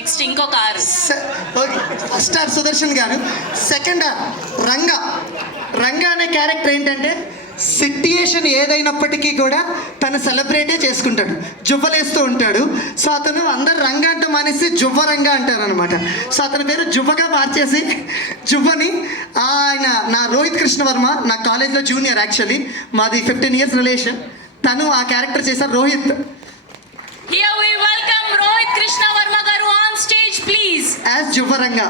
Next ఇంకొక R. Okay, first R Sudarshan garu. Second are Ranga. Ranga అనే character ఏంటంటే సిట్యుయేషన్ ఏదైనప్పటికీ కూడా తను సెలబ్రేటే చేసుకుంటాడు, జువ్వలేస్తూ ఉంటాడు. సో అతను అందరు రంగా అంటే మానేసి జువ్వ రంగా అంటారు అనమాట. సో అతని పేరు జువ్వగా మార్చేసి జువ్వని. ఆయన నా రోహిత్ కృష్ణవర్మ, నా కాలేజ్లో జూనియర్. యాక్చువల్లీ మాది 15 years రిలేషన్. తను ఆ క్యారెక్టర్ చేశారు Rohit. Here we welcome Rohit Krishna Varma garu on stage please. As జువ్వరంగా.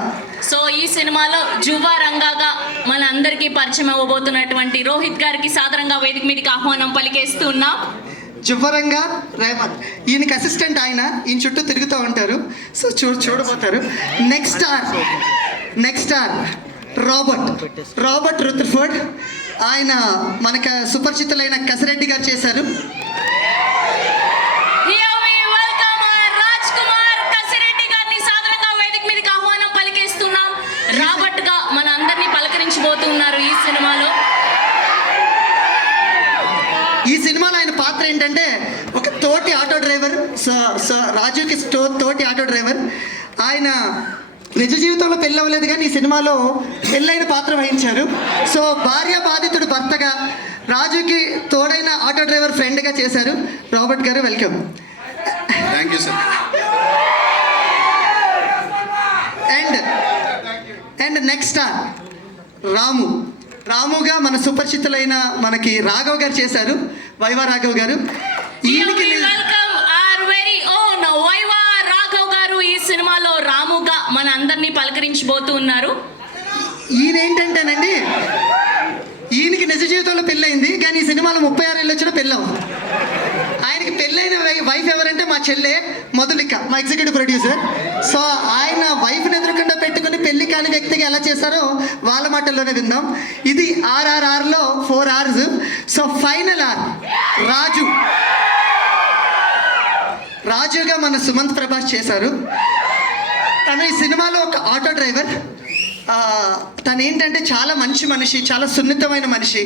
సో ఈ సినిమాలో జువ్వ రంగాగా మన అందరికీ పరిచయం అవ్వబోతున్నటువంటి రోహిత్ గారికి సాదరంగా వేదిక మీదకి ఆహ్వానం పలికేస్తున్నాం. జువ్వరంగా రేవంత్, ఈయనకి అసిస్టెంట్. ఆయన ఈయన చుట్టూ తిరుగుతూ ఉంటారు. సో చూడబోతారు. Next R Robert Rutherford. ఆయన మనకు సుపరిచితులైన కసిరెడ్డి గారు చేశారు. Here we welcome Raj Kumar Kasireddy గారిని సాదరంగా వేదిక మీదకి ఆహ్వానం పలికేస్తున్నాం. రాబర్ట్ గా మన అందరినీ పలకరించబోతున్నారు ఈ సినిమాలో. ఈ సినిమాలో ఆయన పాత్ర ఏంటంటే ఒక తోటి ఆటో డ్రైవర్. సో రాజుకి తోటి ఆటో డ్రైవర్. ఆయన నిజ జీవితంలో పెళ్ళి అవ్వలేదు కానీ ఈ సినిమాలో పెళ్ళైన పాత్ర వహించారు. సో భార్య బాధితుడు భర్తగా, రాజుకి తోడైన ఆటో డ్రైవర్ ఫ్రెండ్గా చేశారు. Robert garu welcome. Thank you sir. And next రాముగా మన సుపరిచితులైన మనకి రాఘవ్ గారు చేశారు, వైవా రాఘవ్ గారు. ఈయనకి welcome our very own Viva Raghav గారు ఈ సినిమాలో రాముగా మన అందరినీ పలకరించబోతూ ఉన్నారు. ఈయన ఏంటంటేనండి, ఈయనకి నిజ జీవితంలో పెళ్ళయింది కానీ ఈ సినిమాలో 36 ఏళ్ళు వచ్చినా పెళ్ళవు. ఆయనకి పెళ్ళైన వైఫ్ ఎవరంటే మా చెల్లె మధులిక, మా ఎగ్జిక్యూటివ్ ప్రొడ్యూసర్. సో ఆయన వైఫ్ని ఎదురుకుండా పెట్టుకుని పెళ్లి కాని వ్యక్తిగా ఎలా చేశారో వాళ్ళ మాటల్లోనే విందాం. ఇది RRRలో 4 hours. సో ఫైనల్ ఆర్ రాజుగా మన సుమంత్ ప్రభాస్ చేశారు. తను ఈ సినిమాలో ఒక ఆటో డ్రైవర్. తను ఏంటంటే చాలా మంచి మనిషి, చాలా సున్నితమైన మనిషి.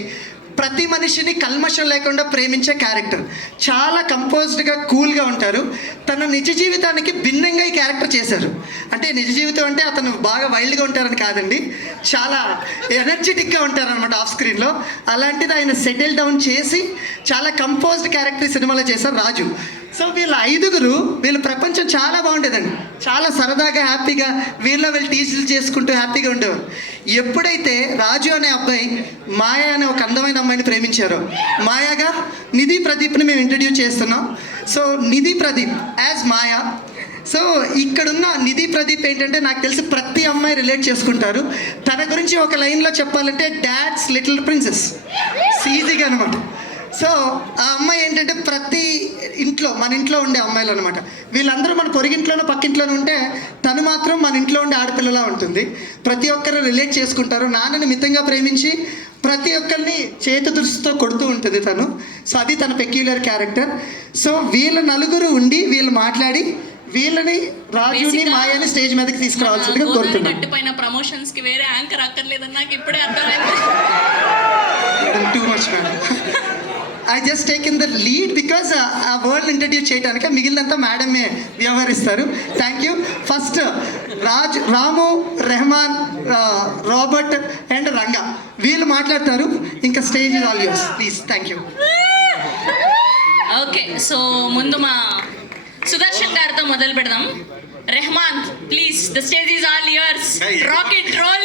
ప్రతి మనిషిని కల్మషం లేకుండా ప్రేమించే క్యారెక్టర్. చాలా కంపోజ్డ్గా, కూల్గా ఉంటారు. తన నిజ జీవితానికి భిన్నంగా ఈ క్యారెక్టర్ చేశారు. అంటే నిజ జీవితం అంటే అతను బాగా వైల్డ్గా ఉంటారని కాదండి, చాలా ఎనర్జెటిక్గా ఉంటారనమాట ఆఫ్ స్క్రీన్లో. అలాంటిది ఆయన సెటిల్ డౌన్ చేసి చాలా కంపోజ్డ్ క్యారెక్టర్ ఈ సినిమాలో చేశారు రాజు. సో వీళ్ళ ప్రపంచం చాలా బాగుండేదండి. చాలా సరదాగా, హ్యాపీగా వీళ్ళు టీచర్లు చేసుకుంటూ హ్యాపీగా ఉండేవారు. ఎప్పుడైతే రాజు అనే అబ్బాయి మాయా అనే ఒక అందమైన అమ్మాయిని ప్రేమించారో, మాయాగా నిధి ప్రదీప్ని మేము ఇంట్రడ్యూస్ చేస్తున్నాం. సో నిధి ప్రదీప్ యాజ్ మాయా. సో ఇక్కడున్న నిధి ప్రదీప్ ఏంటంటే నాకు తెలిసి ప్రతి అమ్మాయి రిలేట్ చేసుకుంటారు. తన గురించి ఒక లైన్లో చెప్పాలంటే డాడ్స్ లిటిల్ ప్రిన్సెస్, ఈజీగా అనమాట. సో ఆ అమ్మాయి ఏంటంటే ప్రతి ఇంట్లో, మన ఇంట్లో ఉండే అమ్మాయిలు అనమాట. వీళ్ళందరూ మన పొరిగింట్లోనూ పక్కింట్లోనూ ఉంటే తను మాత్రం మన ఇంట్లో ఉండే ఆడపిల్లలా ఉంటుంది. ప్రతి ఒక్కరు రిలేట్ చేసుకుంటారు. నాన్నని మితంగా ప్రేమించి ప్రతి ఒక్కరిని చేతి దురుసుతో కొడుతూ ఉంటుంది తను. సో అది తన పెక్యులర్ క్యారెక్టర్. సో వీళ్ళ నలుగురు ఉండి వీళ్ళు మాట్లాడి వీళ్ళని రాజుని మాయాని స్టేజ్ మీదకి తీసుకురావాల్సిందిగా కోరుతున్నాను. ప్రమోషన్స్ కి వేరే యాంకర్ అక్కర్లేదని నాకు ఇప్పుడే అర్థమైంది. Too much madam. I just taken the lead because ఆ వరల్డ్ ఇంట్రడ్యూస్ చేయడానికి మిగిలినంతా మేడమే వ్యవహరిస్తారు. Thank you. First Ramu, Rehman, Robert and Ranga వీళ్ళు మాట్లాడతారు. ఇంకా stage is all yours please. Thank you. Okay, so ముందు మా సుదర్శన్ గారితో మొదలు పెడదాం. Rehman please, the stage is all yours. Rocket role